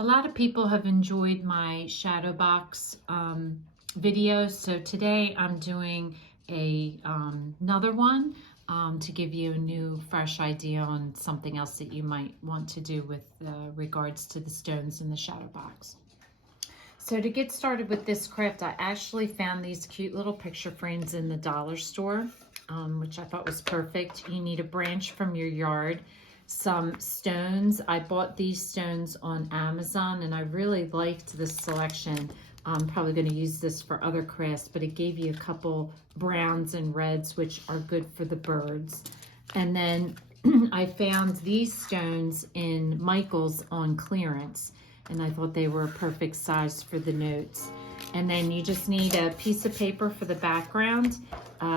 A lot of people have enjoyed my shadow box videos, so today I'm doing another one to give you a new, fresh idea on something else that you might want to do with regards to the stones in the shadow box. So to get started with this craft, I actually found these cute little picture frames in the dollar store, which I thought was perfect. You need a branch from your yard, some stones. I bought these stones on Amazon and I really liked this selection. I'm probably going to use this for other crafts, but it gave you a couple browns and reds, which are good for the birds. And then I found these stones in Michael's on clearance, and I thought they were a perfect size for the notes. And then you just need a piece of paper for the background,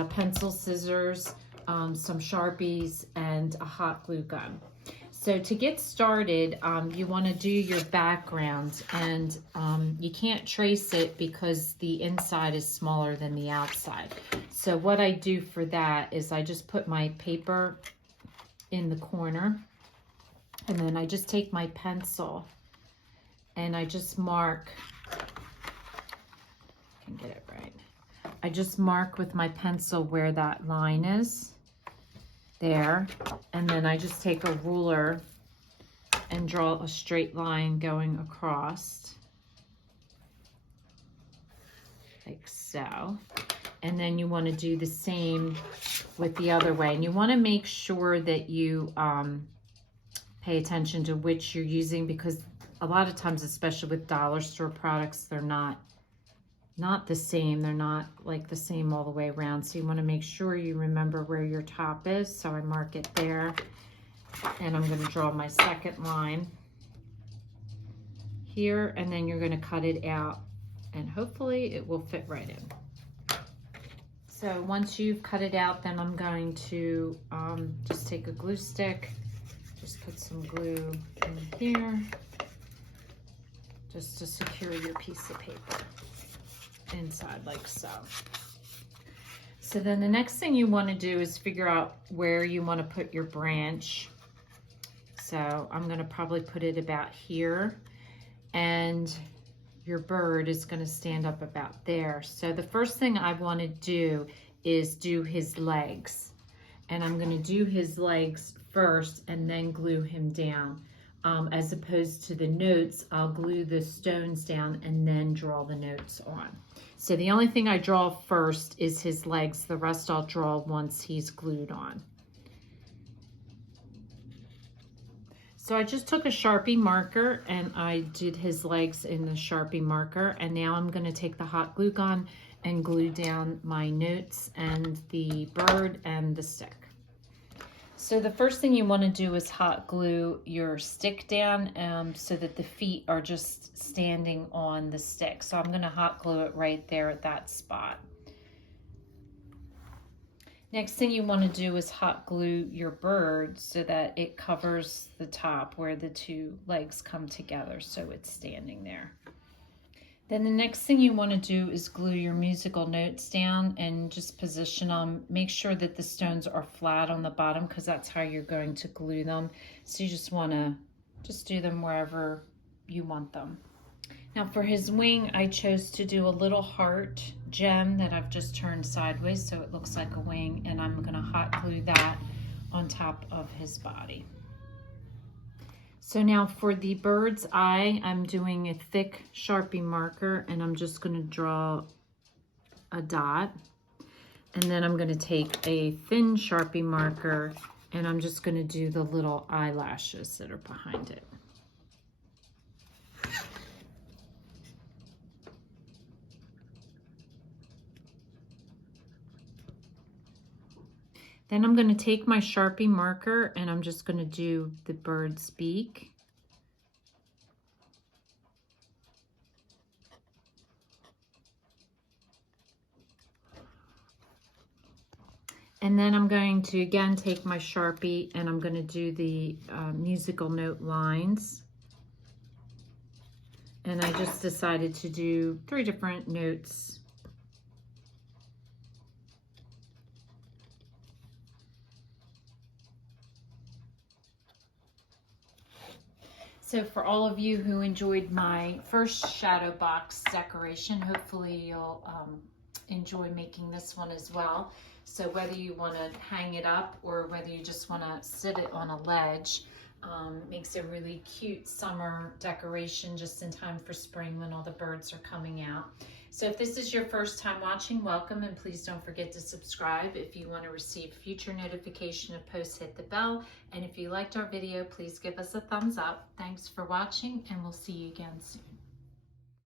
pencil, scissors, some Sharpies, and a hot glue gun. So to get started, you want to do your background, and you can't trace it because the inside is smaller than the outside. So what I do for that is I just put my paper in the corner, and then I just take my pencil and I just mark, I can get it right. I just mark with my pencil where that line is. There, and then I just take a ruler and draw a straight line going across, like so. And then you want to do the same with the other way. And you want to make sure that you pay attention to which you're using, because a lot of times, especially with dollar store products, they're not the same. They're not like the same all the way around. So you want to make sure you remember where your top is. So I mark it there, and I'm going to draw my second line here, and then you're going to cut it out, and hopefully it will fit right in. So once you've cut it out, then I'm going to just take a glue stick, just put some glue in here, just to secure your piece of paper inside like so. So then the next thing you want to do is figure out where you want to put your branch. So I'm going to probably put it about here, and your bird is going to stand up about there. So the first thing I want to do is do his legs, and I'm going to do his legs first and then glue him down. As opposed to the notes, I'll glue the stones down and then draw the notes on. So the only thing I draw first is his legs. The rest I'll draw once he's glued on. So I just took a Sharpie marker and I did his legs in the Sharpie marker. And now I'm going to take the hot glue gun and glue down my notes and the bird and the stick. So the first thing you want to do is hot glue your stick down so that the feet are just standing on the stick. So I'm going to hot glue it right there at that spot. Next thing you want to do is hot glue your bird so that it covers the top where the two legs come together, so it's standing there. Then the next thing you want to do is glue your musical notes down and just position them. Make sure that the stones are flat on the bottom, because that's how you're going to glue them. So you just want to do them wherever you want them. Now for his wing, I chose to do a little heart gem that I've just turned sideways so it looks like a wing, and I'm going to hot glue that on top of his body. So now for the bird's eye, I'm doing a thick Sharpie marker, and I'm just going to draw a dot. And then I'm going to take a thin Sharpie marker, and I'm just going to do the little eyelashes that are behind it. Then I'm going to take my Sharpie marker and I'm just going to do the bird's beak. And then I'm going to again take my Sharpie and I'm going to do the musical note lines. And I just decided to do 3 different notes. So for all of you who enjoyed my first shadow box decoration, hopefully you'll enjoy making this one as well. So whether you want to hang it up or whether you just want to sit it on a ledge, makes a really cute summer decoration just in time for spring when all the birds are coming out. So if this is your first time watching, welcome, and please don't forget to subscribe. If you want to receive future notification of posts, hit the bell. And if you liked our video, please give us a thumbs up. Thanks for watching, and we'll see you again soon.